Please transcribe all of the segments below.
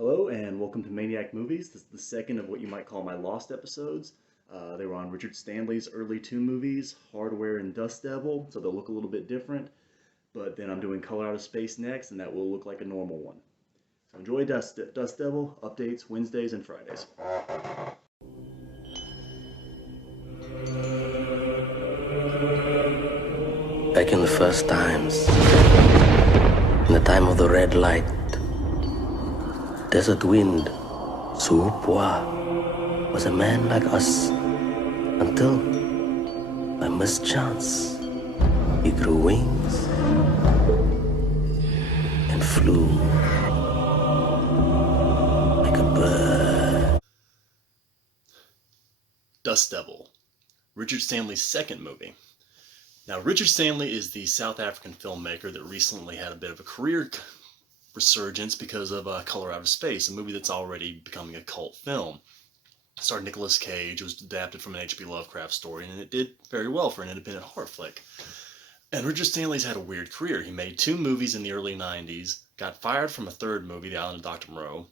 Hello and welcome to Maniac Movies. This is the second of what you might call my Lost episodes. They were on Richard Stanley's early two movies, Hardware and Dust Devil, so they'll look a little bit different. But then I'm doing Color Out of Space next, and that will look like a normal one. So enjoy Dust Devil, updates Wednesdays and Fridays. Back in the first times, in the time of the red light, desert wind, Suupua, was a man like us, until, by mischance, he grew wings and flew like a bird. Dust Devil, Richard Stanley's second movie. Now, Richard Stanley is the South African filmmaker that recently had a bit of a career resurgence because of Color Out of Space, a movie that's already becoming a cult film. It starred Nicolas Cage. It was adapted from an H.P. Lovecraft story, and it did very well for an independent horror flick. And Richard Stanley's had a weird career. He made two movies in the early 90s, got fired from a third movie, The Island of Dr. Moreau.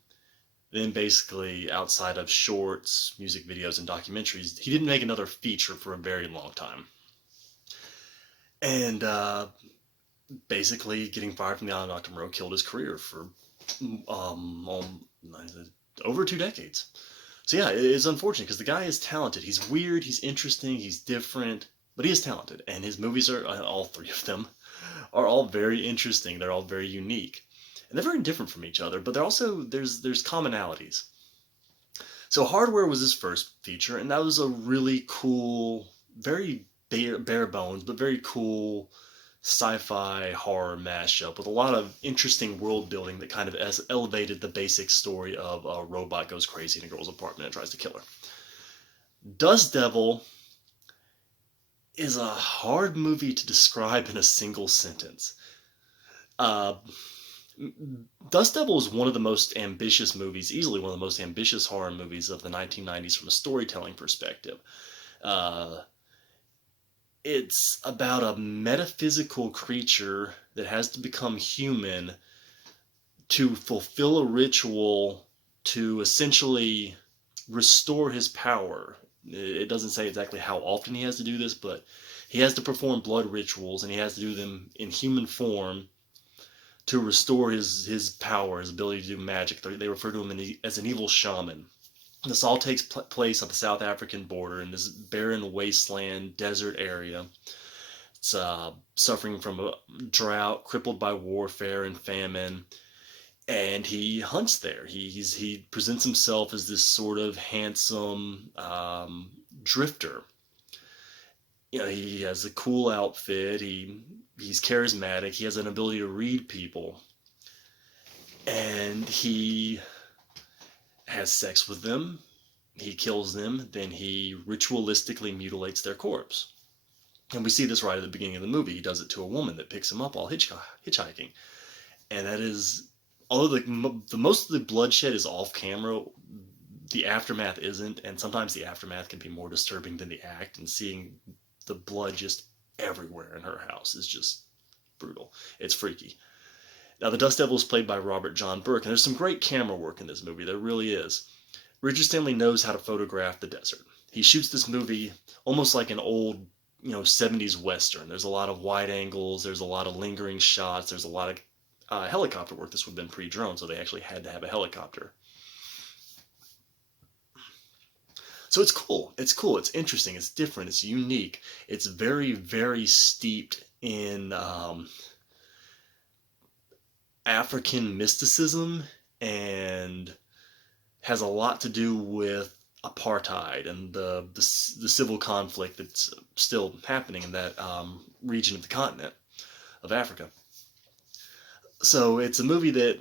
Then basically, outside of shorts, music videos, and documentaries, he didn't make another feature for a very long time. And basically, getting fired from The Island of Dr. Moreau killed his career for over 2 decades. So yeah, it's unfortunate because the guy is talented. He's weird, he's interesting, he's different, but he is talented. And his movies are, all three of them, are all very interesting. They're all very unique. And they're very different from each other, but they're also, there's commonalities. So Hardware was his first feature, and that was a really cool, very bare bones, but very cool sci-fi horror mashup with a lot of interesting world building that kind of elevated the basic story of a robot goes crazy in a girl's apartment and tries to kill her. Dust Devil is a hard movie to describe in a single sentence. Dust Devil is one of the most ambitious movies, easily one of the most ambitious horror movies of the 1990s from a storytelling perspective. It's about a metaphysical creature that has to become human to fulfill a ritual to essentially restore his power. It doesn't say exactly how often he has to do this, but he has to perform blood rituals, and he has to do them in human form to restore his power, his ability to do magic. They refer to him as an evil shaman. This all takes place on the South African border in this barren wasteland desert area. It's suffering from a drought, crippled by warfare and famine, and he hunts there. He presents himself as this sort of handsome drifter. You know, he has a cool outfit. He's charismatic. He has an ability to read people, and he has sex with them, he kills them, then he ritualistically mutilates their corpse. And we see this right at the beginning of the movie. He does it to a woman that picks him up while hitchhiking. And that is, although the most of the bloodshed is off camera, the aftermath isn't, and sometimes the aftermath can be more disturbing than the act, and seeing the blood just everywhere in her house is just brutal. It's freaky. Now, the Dust Devil is played by Robert John Burke, and there's some great camera work in this movie. There really is. Richard Stanley knows how to photograph the desert. He shoots this movie almost like an old, 70s Western. There's a lot of wide angles. There's a lot of lingering shots. There's a lot of helicopter work. This would have been pre-drone, so they actually had to have a helicopter. So it's cool. It's cool. It's interesting. It's different. It's unique. It's very, very steeped in African mysticism, and has a lot to do with apartheid and the civil conflict that's still happening in that region of the continent of Africa. So it's a movie that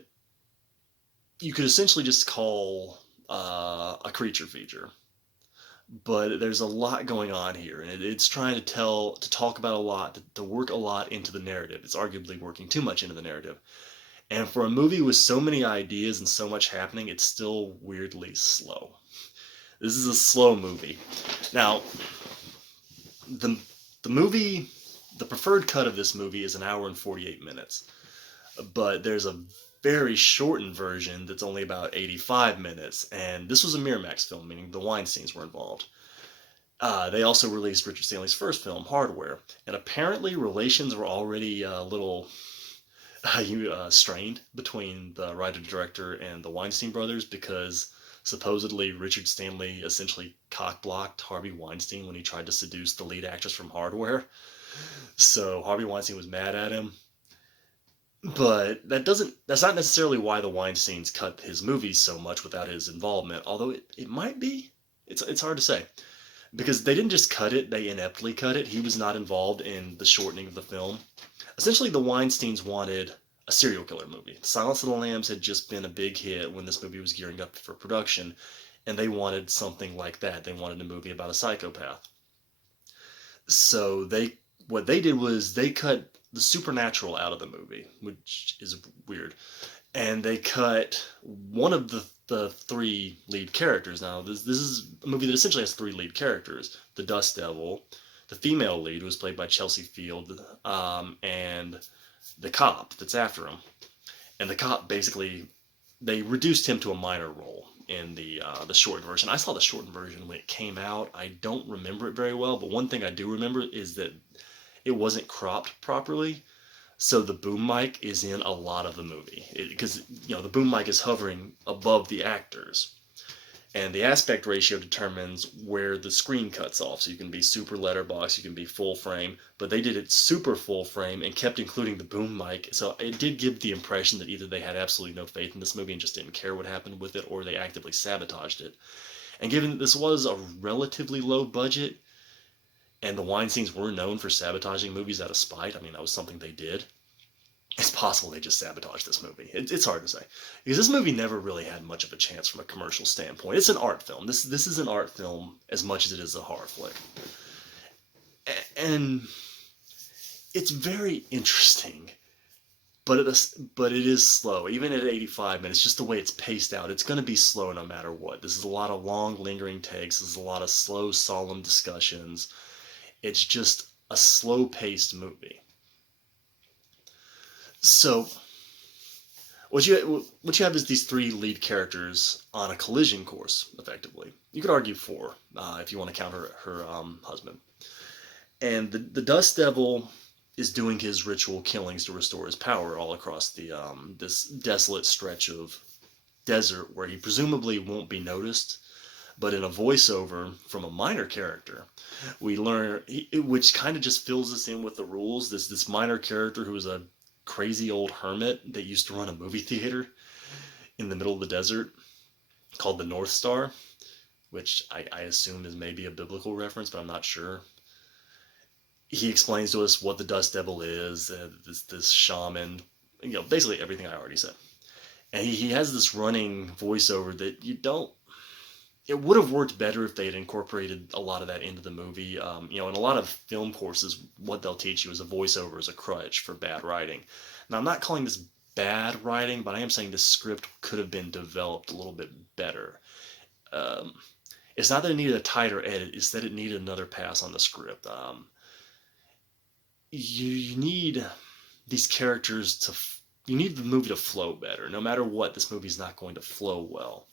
you could essentially just call a creature feature, but there's a lot going on here, and it's trying to talk about a lot, to work a lot into the narrative. It's arguably working too much into the narrative. And for a movie with so many ideas and so much happening, it's still weirdly slow. This is a slow movie. Now, the preferred cut of this movie is 1 hour and 48 minutes. But there's a very shortened version that's only about 85 minutes. And this was a Miramax film, meaning the Weinsteins were involved. They also released Richard Stanley's first film, Hardware. And apparently relations were already a little strained between the writer-director and the Weinstein brothers, because supposedly Richard Stanley essentially cock-blocked Harvey Weinstein when he tried to seduce the lead actress from Hardware. So Harvey Weinstein was mad at him. But that's not necessarily why the Weinsteins cut his movies so much without his involvement, although it might be. It's hard to say. Because they didn't just cut it, they ineptly cut it. He was not involved in the shortening of the film. Essentially, the Weinsteins wanted a serial killer movie. Silence of the Lambs had just been a big hit when this movie was gearing up for production, and they wanted something like that. They wanted a movie about a psychopath. So what they did was they cut the supernatural out of the movie, which is weird. And they cut one of the three lead characters. Now, this is a movie that essentially has three lead characters. The Dust Devil, the female lead, who was played by Chelsea Field, and the cop that's after him. And the cop, basically, they reduced him to a minor role in the shortened version. I saw the shortened version when it came out. I don't remember it very well, but one thing I do remember is that it wasn't cropped properly. So the boom mic is in a lot of the movie, because the boom mic is hovering above the actors, and the aspect ratio determines where the screen cuts off. So you can be super letterbox, you can be full frame, but they did it super full frame and kept including the boom mic. So it did give the impression that either they had absolutely no faith in this movie and just didn't care what happened with it, or they actively sabotaged it. And given that this was a relatively low budget, and the Weinsteins were known for sabotaging movies out of spite, I mean, that was something they did, it's possible they just sabotaged this movie. It's hard to say, because this movie never really had much of a chance from a commercial standpoint. It's an art film. This is an art film as much as it is a horror flick. And it's very interesting, but it is slow. Even at 85 minutes, just the way it's paced out, it's going to be slow no matter what. This is a lot of long, lingering takes. This is a lot of slow, solemn discussions. It's just a slow-paced movie. So, what you have is these three lead characters on a collision course, effectively. You could argue four, if you want to count her husband. And the Dust Devil is doing his ritual killings to restore his power all across the this desolate stretch of desert where he presumably won't be noticed. But in a voiceover from a minor character, we learn, which kind of just fills us in with the rules. This minor character who is a crazy old hermit that used to run a movie theater in the middle of the desert called the North Star, which I assume is maybe a biblical reference, but I'm not sure. He explains to us what the Dust Devil is, this shaman, basically everything I already said. And he has this running voiceover that it would have worked better if they had incorporated a lot of that into the movie. In a lot of film courses, what they'll teach you is a voiceover as a crutch for bad writing. Now, I'm not calling this bad writing, but I am saying this script could have been developed a little bit better. It's not that it needed a tighter edit, it's that it needed another pass on the script. You need these characters you need the movie to flow better. No matter what, this movie's not going to flow well.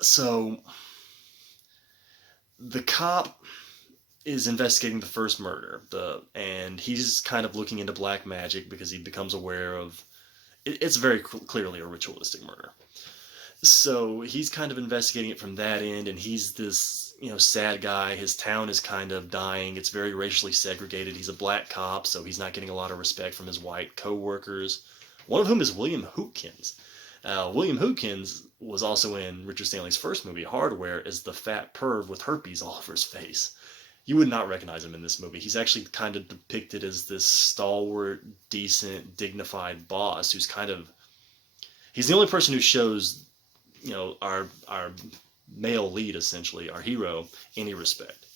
So, the cop is investigating the first murder, and he's kind of looking into black magic because he becomes aware of it's very clearly a ritualistic murder. So he's kind of investigating it from that end, and he's this sad guy. His town is kind of dying. It's very racially segregated. He's a black cop, so he's not getting a lot of respect from his white co-workers, one of whom is William Hootkins. William Hootkins was also in Richard Stanley's first movie, Hardware, as the fat perv with herpes all over his face. You would not recognize him in this movie. He's actually kind of depicted as this stalwart, decent, dignified boss who's he's the only person who shows, our male lead, essentially, our hero, any respect.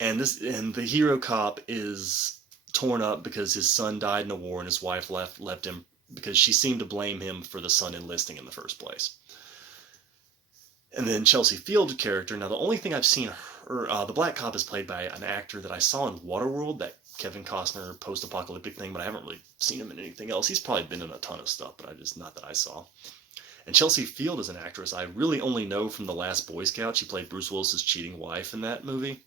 And the hero cop is torn up because his son died in a war and his wife left him because she seemed to blame him for the son enlisting in the first place. And then Chelsea Field's character, now the only thing I've seen her, the black cop is played by an actor that I saw in Waterworld, that Kevin Costner post-apocalyptic thing, but I haven't really seen him in anything else. He's probably been in a ton of stuff, but not that I saw. And Chelsea Field is an actress I really only know from The Last Boy Scout. She played Bruce Willis's cheating wife in that movie.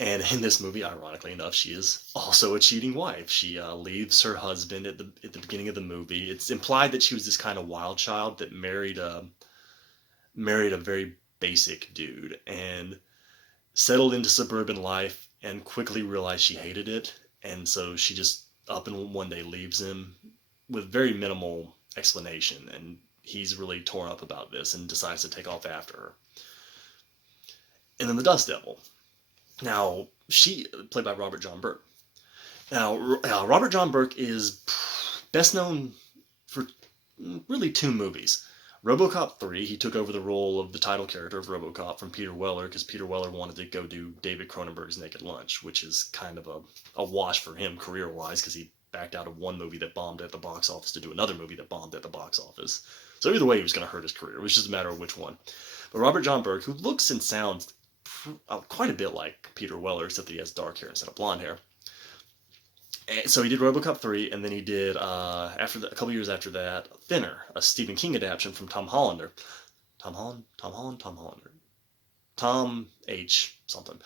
And in this movie, ironically enough, she is also a cheating wife. She leaves her husband at the beginning of the movie. It's implied that she was this kind of wild child that married a very basic dude and settled into suburban life and quickly realized she hated it. And so she just up and one day leaves him with very minimal explanation. And he's really torn up about this and decides to take off after her. And then the Dust Devil. Now, she, played by Robert John Burke. Now, Robert John Burke is best known for really 2 movies. RoboCop 3, he took over the role of the title character of RoboCop from Peter Weller, because Peter Weller wanted to go do David Cronenberg's Naked Lunch, which is kind of a wash for him career-wise, because he backed out of one movie that bombed at the box office to do another movie that bombed at the box office. So either way, he was going to hurt his career. It was just a matter of which one. But Robert John Burke, who looks and sounds quite a bit like Peter Weller, except that he has dark hair instead of blonde hair. And so he did RoboCop 3, and then he did, a couple years after that, Thinner, a Stephen King adaptation from Tom Hollander. Tom H. something.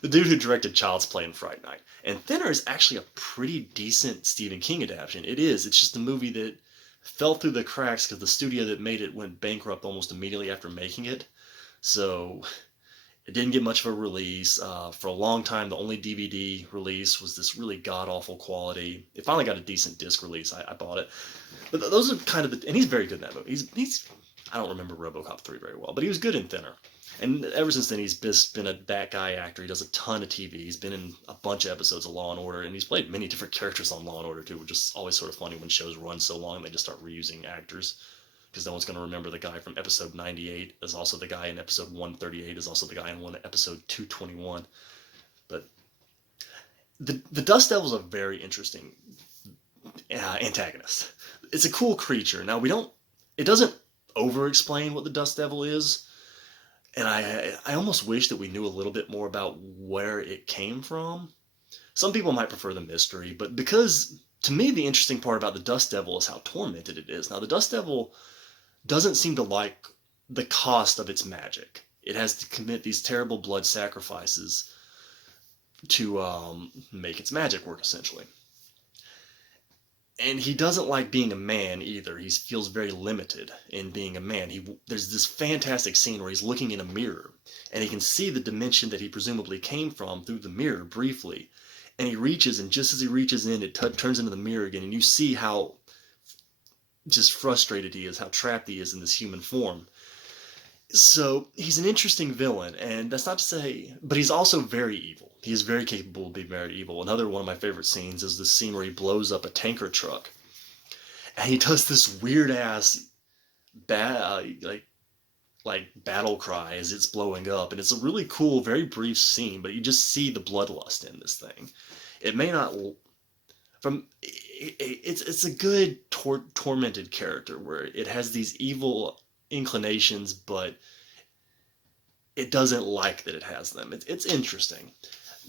The dude who directed Child's Play and Fright Night. And Thinner is actually a pretty decent Stephen King adaptation. It is. It's just a movie that fell through the cracks because the studio that made it went bankrupt almost immediately after making it. So it didn't get much of a release. For a long time, the only DVD release was this really god-awful quality. It finally got a decent disc release. I bought it. But those are kind of and he's very good in that movie. He's I don't remember RoboCop 3 very well, but he was good in Thinner. And ever since then, he's been that guy actor. He does a ton of TV. He's been in a bunch of episodes of Law & Order, and he's played many different characters on Law & Order, too, which is always sort of funny when shows run so long, they just start reusing actors. Because no one's going to remember the guy from episode 98 is also the guy in episode 138 is also the guy in episode 221. But the Dust Devil is a very interesting antagonist. It's a cool creature. Now, it doesn't over-explain what the Dust Devil is. And I almost wish that we knew a little bit more about where it came from. Some people might prefer the mystery, but because, to me, the interesting part about the Dust Devil is how tormented it is. Now, the Dust Devil doesn't seem to like the cost of its magic. It has to commit these terrible blood sacrifices to make its magic work, essentially. And he doesn't like being a man either. He feels very limited in being a man. There's this fantastic scene where he's looking in a mirror, and he can see the dimension that he presumably came from through the mirror briefly. And he reaches, and just as he reaches in, it turns into the mirror again, and you see how just frustrated he is, how trapped he is in this human form. So he's an interesting villain, and that's not to say, but he's also very evil. He is very capable of being very evil. Another one of my favorite scenes is the scene where he blows up a tanker truck, and he does this weird ass like battle cry as it's blowing up, and it's a really cool, very brief scene, but you just see the bloodlust in this thing. It may not it's a good tormented character where it has these evil inclinations, but it doesn't like that it has them. It's interesting.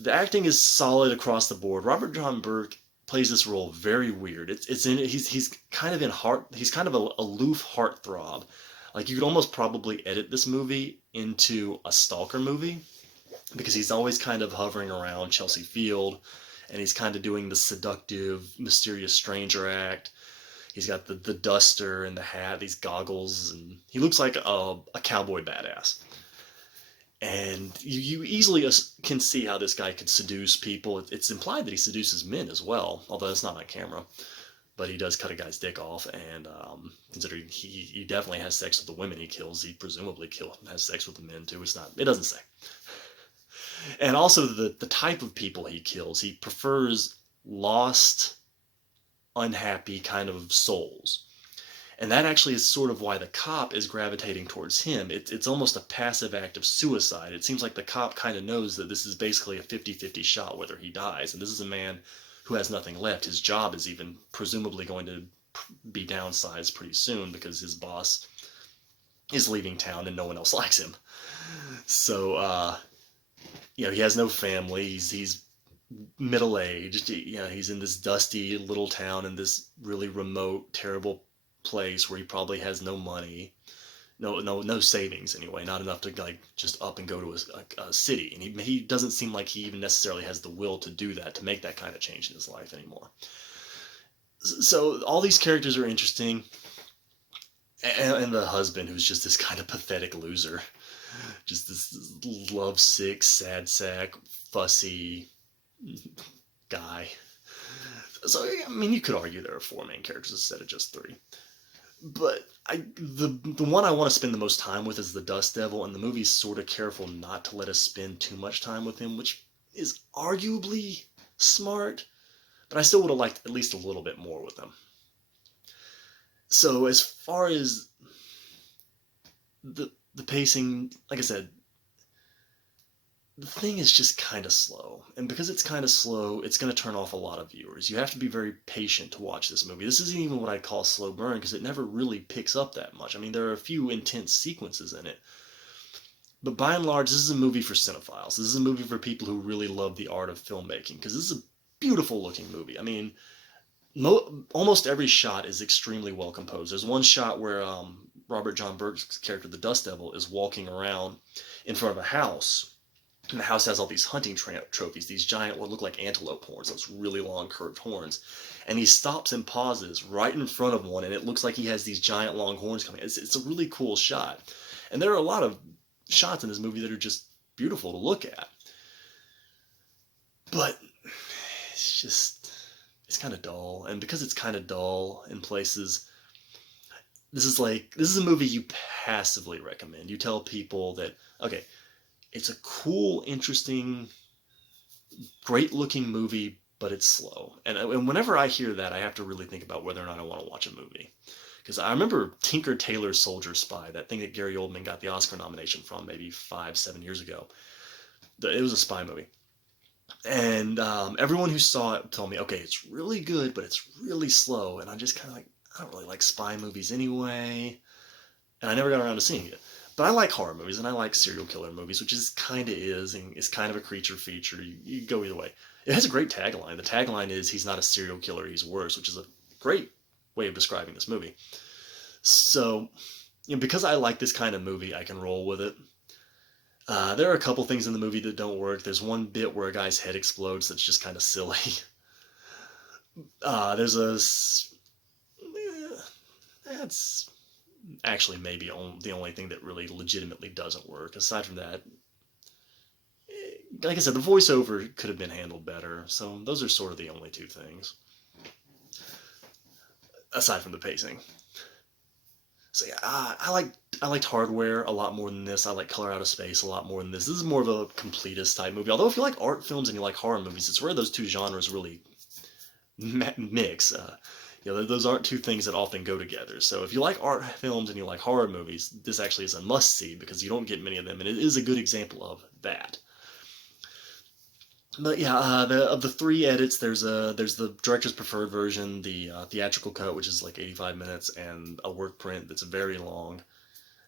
The acting is solid across the board. Robert John Burke plays this role very weird. He's kind of an aloof heartthrob. Like, you could almost probably edit this movie into a stalker movie, because he's always kind of hovering around Chelsea Field, and he's kind of doing the seductive, mysterious stranger act. He's got the duster and the hat, these goggles, and he looks like a cowboy badass. And you easily can see how this guy could seduce people. It's implied that he seduces men as well, although it's not on camera. But he does cut a guy's dick off, and considering he definitely has sex with the women he kills, he presumably has sex with the men too. It doesn't say. And also the type of people he kills, he prefers lost, unhappy kind of souls. And that actually is sort of why the cop is gravitating towards him. It's almost a passive act of suicide. It seems like the cop kind of knows that this is basically a 50-50 shot whether he dies. And this is a man who has nothing left. His job is even presumably going to be downsized pretty soon because his boss is leaving town and no one else likes him. So, he has no family. He's middle-aged. He's in this dusty little town in this really remote, terrible place where he probably has no money, no savings anyway, not enough to like just up and go to a city. And he doesn't seem like he even necessarily has the will to do that, to make that kind of change in his life anymore. So all these characters are interesting, and the husband, who's just this kind of pathetic loser, just this lovesick, sad sack, fussy guy. So I mean, you could argue there are four main characters instead of just three. But the one I want to spend the most time with is the Dust Devil, and the movie's sort of careful not to let us spend too much time with him, which is arguably smart, but I still would have liked at least a little bit more with him. So as far as the pacing, like I said, the thing is just kind of slow. And because it's kind of slow, it's going to turn off a lot of viewers. You have to be very patient to watch this movie. This isn't even what I'd call slow burn, because it never really picks up that much. I mean, there are a few intense sequences in it. But by and large, this is a movie for cinephiles. This is a movie for people who really love the art of filmmaking, because this is a beautiful looking movie. I mean, almost every shot is extremely well composed. There's one shot where Robert John Burke's character, the Dust Devil, is walking around in front of a house. And the house has all these hunting trophies, these giant, what look like antelope horns, those really long curved horns. And he stops and pauses right in front of one, and it looks like he has these giant long horns coming. It's a really cool shot. And there are a lot of shots in this movie that are just beautiful to look at. But it's kind of dull. And because it's kind of dull in places, this is a movie you passively recommend. You tell people that, okay, it's a cool, interesting, great-looking movie, but it's slow. And whenever I hear that, I have to really think about whether or not I want to watch a movie. Because I remember Tinker Tailor Soldier Spy, that thing that Gary Oldman got the Oscar nomination from maybe 5-7 years ago. It was a spy movie. And everyone who saw it told me, okay, it's really good, but it's really slow. And I'm just kind of like, I don't really like spy movies anyway. And I never got around to seeing it. But I like horror movies, and I like serial killer movies, which is kind of a creature feature. You go either way. It has a great tagline. The tagline is, he's not a serial killer, he's worse, which is a great way of describing this movie. So, because I like this kind of movie, I can roll with it. There are a couple things in the movie that don't work. There's one bit where a guy's head explodes that's just kind of silly. There's that's actually maybe the only thing that really legitimately doesn't work. Aside from that, like I said, the voiceover could have been handled better. So those are sort of the only two things, aside from the pacing. So yeah, I liked Hardware a lot more than this. I like Color Out of Space a lot more than this. This is more of a completist type movie. Although if you like art films and you like horror movies, it's rare those two genres really mix. Those aren't two things that often go together. So if you like art films and you like horror movies, this actually is a must-see, because you don't get many of them, and it is a good example of that. But yeah, of the three edits, there's the director's preferred version, the theatrical cut, which is like 85 minutes, and a work print that's very long.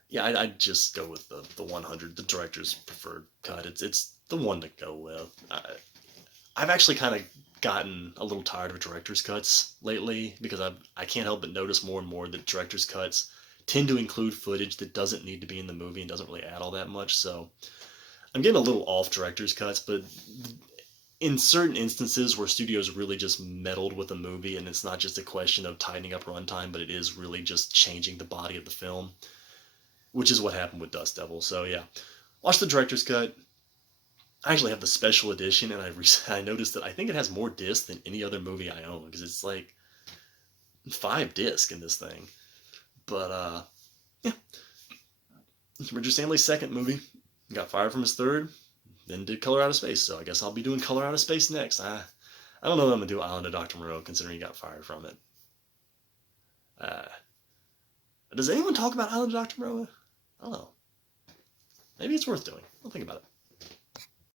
Yeah, I'd just go with the 100, the director's preferred cut. It's the one to go with. I've actually kind of gotten a little tired of director's cuts lately, because I can't help but notice more and more that director's cuts tend to include footage that doesn't need to be in the movie and doesn't really add all that much. So I'm getting a little off director's cuts, but in certain instances where studios really just meddled with a movie, and it's not just a question of tightening up runtime, but it is really just changing the body of the film, which is what happened with Dust Devil. So yeah, watch the director's cut. I actually have the special edition, and I noticed that I think it has more discs than any other movie I own, because it's like 5 discs in this thing. But yeah, Richard Stanley's second movie. Got fired from his third, then did Color Out of Space. So I guess I'll be doing Color Out of Space next. I don't know that I'm gonna do Island of Dr. Moreau, considering he got fired from it. Does anyone talk about Island of Dr. Moreau? I don't know. Maybe it's worth doing. I'll think about it.